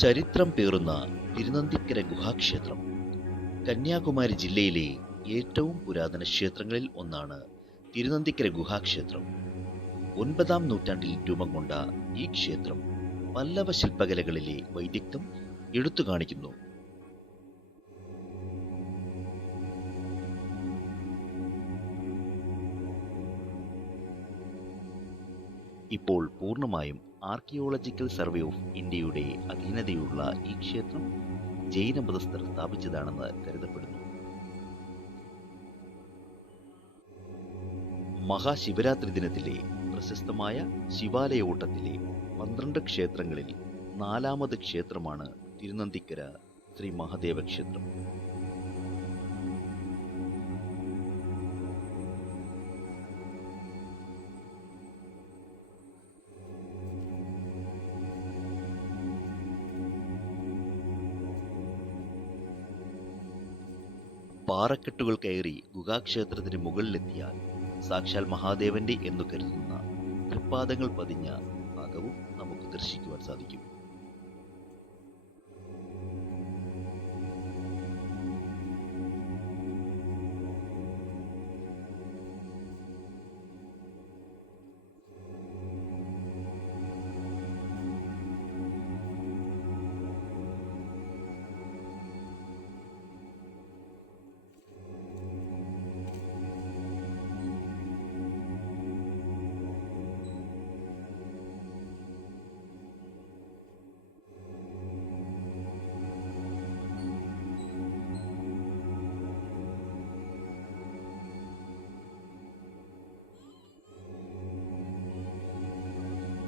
ചരിത്രം പേറുന്ന തിരുനന്തിക്കര ഗുഹാക്ഷേത്രം കന്യാകുമാരി ജില്ലയിലെ ഏറ്റവും പുരാതന ക്ഷേത്രങ്ങളിൽ ഒന്നാണ് തിരുനന്തിക്കര ഗുഹാക്ഷേത്രം. 9-ാം നൂറ്റാണ്ടിൽ രൂപം കൊണ്ട ഈ ക്ഷേത്രം പല്ലവ ശില്പകലകളിലെ വൈദഗ്ധ്യം എടുത്തു കാണിക്കുന്നു. ഇപ്പോൾ പൂർണ്ണമായും ആർക്കിയോളജിക്കൽ സർവേ ഓഫ് ഇന്ത്യയുടെ അധീനതയുള്ള ഈ ക്ഷേത്രം ജൈന മതസ്ഥർ സ്ഥാപിച്ചതാണെന്ന് കരുതപ്പെടുന്നു. മഹാശിവരാത്രി ദിനത്തിലെ പ്രശസ്തമായ ശിവാലയ ഓട്ടത്തിലെ 12 ക്ഷേത്രങ്ങളിൽ 4ാമത് ക്ഷേത്രമാണ് തിരുനന്തിക്കര ശ്രീ മഹാദേവ ക്ഷേത്രം. പാറക്കെട്ടുകൾ കയറി ഗുഹാക്ഷേത്രത്തിന് മുകളിലെത്തിയാൽ സാക്ഷാൽ മഹാദേവന്റെ എന്നു കരുതുന്ന തൃപ്പാദങ്ങൾ പതിഞ്ഞ ഭാഗവും നമുക്ക് ദർശിക്കുവാൻ സാധിക്കും.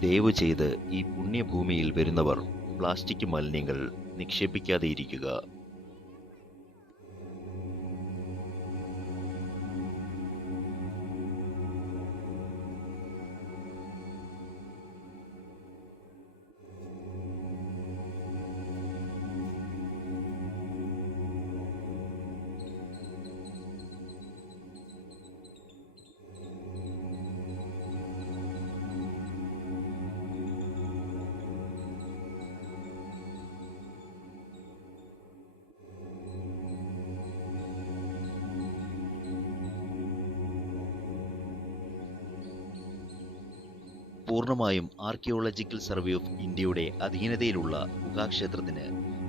ദയവ് ചെയ്ത് ഈ പുണ്യഭൂമിയിൽ വരുന്നവർ പ്ലാസ്റ്റിക് മാലിന്യങ്ങൾ നിക്ഷേപിക്കാതെയിരിക്കുക. പൂർണ്ണമായും ആർക്കിയോളജിക്കൽ സർവേ ഓഫ് ഇന്ത്യയുടെ അധീനതയിലുള്ള ഗുഹാക്ഷേത്രത്തിന്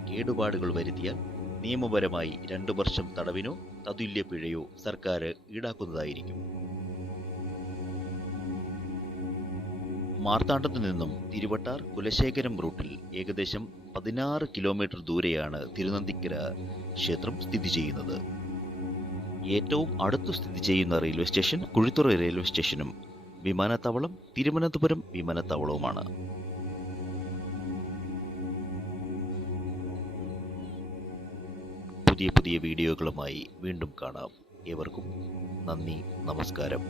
കേടുപാടുകൾ വരുത്തിയാൽ നിയമപരമായി 2 വർഷം തടവിനോ തതുല്യ പിഴയോ സർക്കാർ ഈടാക്കുന്നതായിരിക്കും. മാർത്താണ്ഡത്തു നിന്നും തിരുവട്ടാർ കുലശേഖരം റൂട്ടിൽ ഏകദേശം 16 കിലോമീറ്റർ ദൂരെയാണ് തിരുനന്തിക്കര ക്ഷേത്രം സ്ഥിതി ചെയ്യുന്നത്. ഏറ്റവും അടുത്തു സ്ഥിതി ചെയ്യുന്ന റെയിൽവേ സ്റ്റേഷൻ കുഴിത്തുറ റെയിൽവേ സ്റ്റേഷനും വിമാനത്താവളം തിരുവനന്തപുരം വിമാനത്താവളവുമാണ്. പുതിയ വീഡിയോകളുമായി വീണ്ടും കാണാം. ഏവർക്കും നന്ദി, നമസ്കാരം.